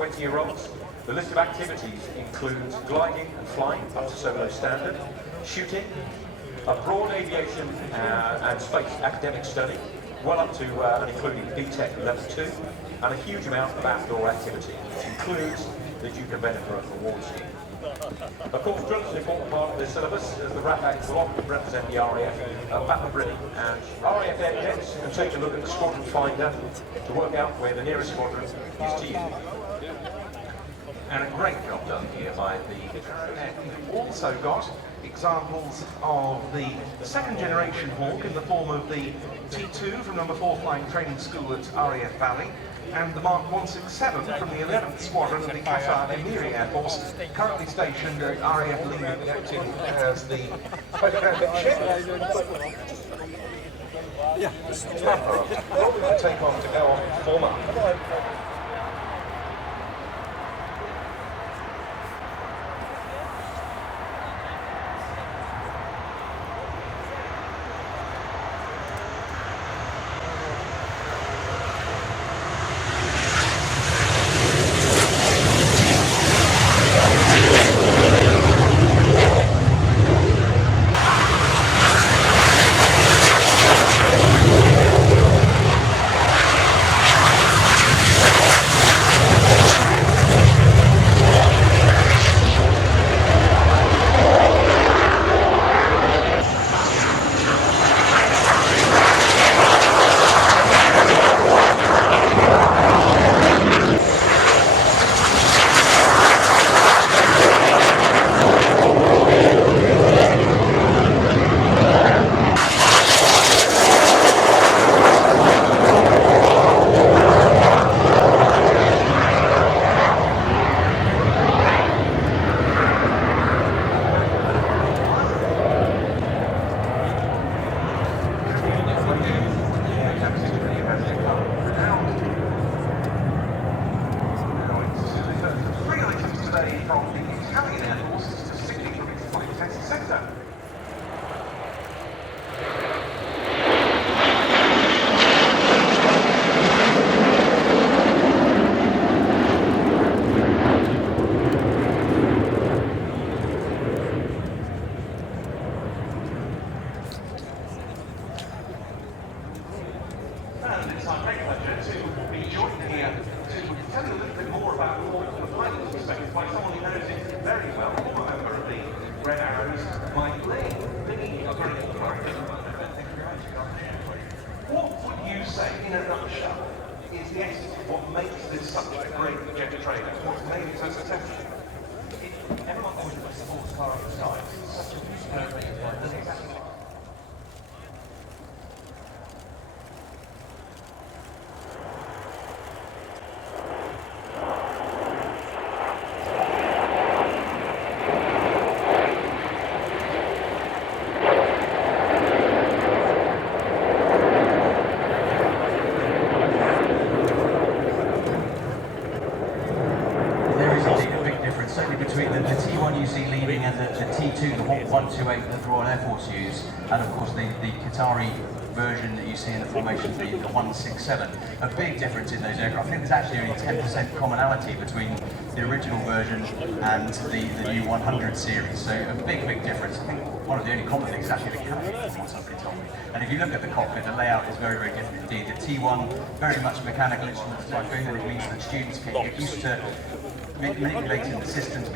20-year-olds. The list of activities includes gliding and flying up to solo standard, shooting, a broad aviation and space academic study, well up to and including BTEC level 2, and a huge amount of outdoor activity, which includes the Duke of Edinburgh Award Scheme. Of course, drill is an important part of this syllabus, as the RAPAC will often represent the RAF Battle of Britain, and RAF cadets can take a look at the squadron finder to work out where the nearest squadron is to you. And a great job done here by the RIAT. We've also got examples of the second generation Hawk in the form of the T2 from number 4 Flying Training School at RAF Valley, and the Mark 167 from the 11th Squadron of the Qatar Emiri Air Force, currently stationed at RAF Leading as the photographic ship. Take off to go on form up. From the Italian Air Force, specifically from its flight test sector. And it's our great pleasure to be joined here to tell you a little bit more about the flight perspective by someone who knows it very well, a former member of the Red Arrows, Mike Lee. What would you say, in a nutshell, is the essence of what makes this such a great jet trader? What's made it so successful? Everyone always puts a sports car on the side. It's such a superb thing. Does exactly. Between the T1 you see leading and the T2, the Hawk 128 that the Royal Air Force use, and of course the Qatari version that you see in the formation, the 167. A big difference in those aircraft. I think there's actually only 10% commonality between the original version and the new 100 series, so a big difference. I think one of the only common things is actually the cabin, from what somebody told me. And if you look at the cockpit, the layout is very different indeed. The T1, very much mechanical instruments typing, and it means that students can get used to manipulating the systems,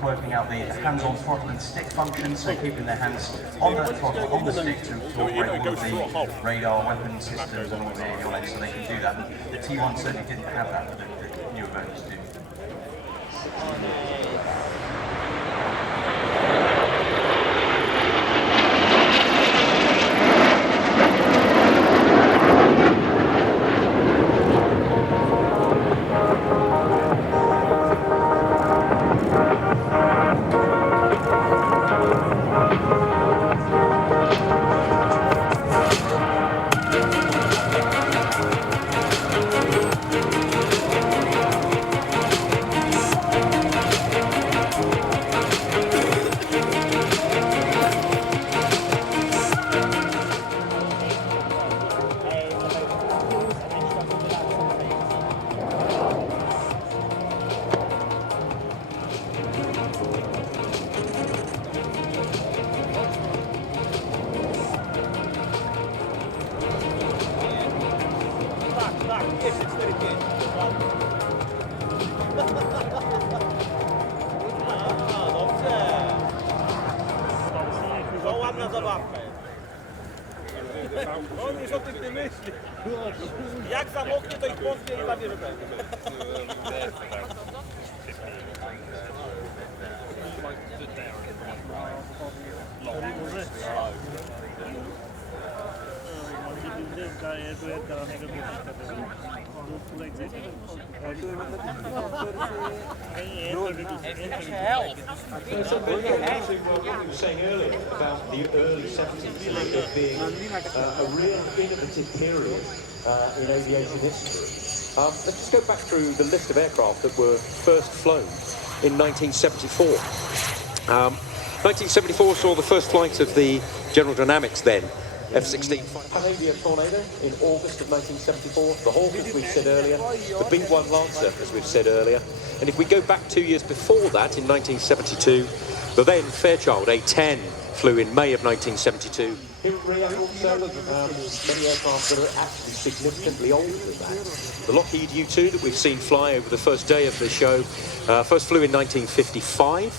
working out the hands-on throttle and stick functions, so keeping their hands on the throttle, on the stick to operate all of the radar, weapon systems and all the avionics, so they can do that. And the T1 certainly didn't have that, but the newer versions do. Jak zamoknie, to ich pozwie i zabierze. What you were saying earlier about the early 70s being a real innovative period in aviation history. Let's just go back through the list of aircraft that were first flown in 1974. 1974 saw the first flight of the General Dynamics then F-16 Panavia Tornado in August of 1974, the Hawk, as we've said earlier, the B-1 Lancer, as we've said earlier. And if we go back 2 years before that, in 1972, the then Fairchild A-10 flew in May of 1972. Here at RIAT also, many aircraft that are actually significantly older than that. The Lockheed U-2 that we've seen fly over the first day of the show, first flew in 1955.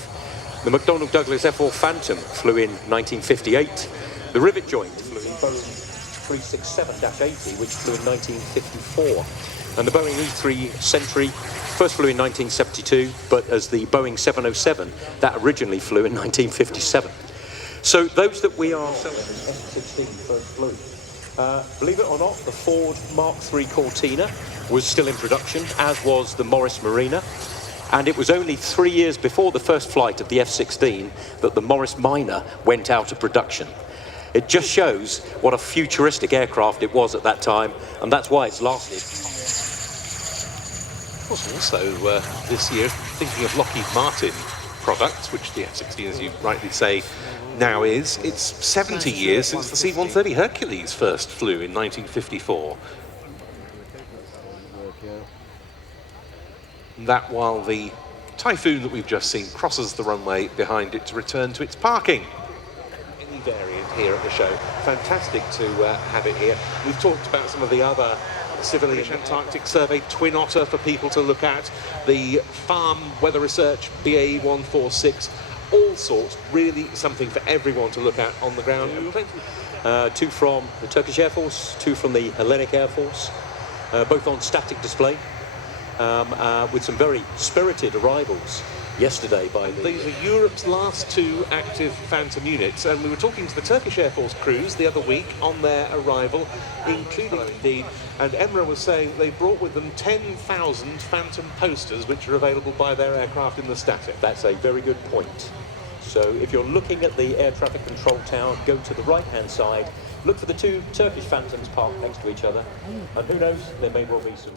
The McDonnell Douglas F-4 Phantom flew in 1958. The Rivet Joint flew in Boeing 367-80, which flew in 1954. And the Boeing E-3 Sentry first flew in 1972, but as the Boeing 707, that originally flew in 1957. So those that we are selling F-16 first flew. Believe it or not, the Ford Mark III Cortina was still in production, as was the Morris Marina. And it was only 3 years before the first flight of the F-16 that the Morris Minor went out of production. It just shows what a futuristic aircraft it was at that time, and that's why it's lasted. Of course, also this year, thinking of Lockheed Martin products, which the F-16, as you rightly say, now is, it's 70 years since the C-130 Hercules first flew in 1954. That while the Typhoon that we've just seen crosses the runway behind it to return to its parking. Any variant here at the show. Fantastic to have it here. We've talked about some of the other civilian Antarctic survey, Twin Otter for people to look at, the Farm Weather Research BAE 146, all sorts, really something for everyone to look at on the ground. Two from the Turkish Air Force, two from the Hellenic Air Force, both on static display. With some very spirited arrivals yesterday by the... These are Europe's last two active Phantom units, and we were talking to the Turkish Air Force crews the other week on their arrival, including indeed, and Emiri was saying they brought with them 10,000 Phantom posters which are available by their aircraft in the static. That's a very good point. So if you're looking at the air traffic control tower, go to the right-hand side, look for the two Turkish Phantoms parked next to each other, and who knows, there may well be some...